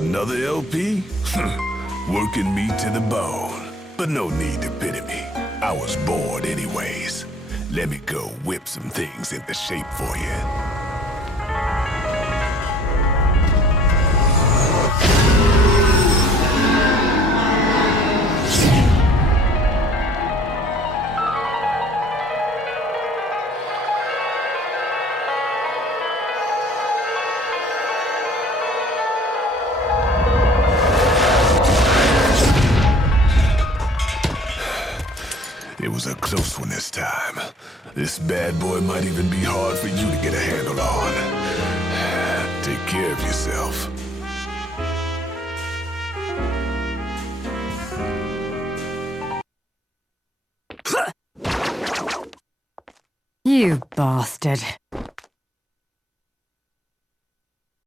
Another LP? Working me to the bone. But no need to pity me. I was bored anyways. Let me go whip some things into shape for you. It was a close one this time. This bad boy might even be hard for you to get a handle on. Take care of yourself. You bastard.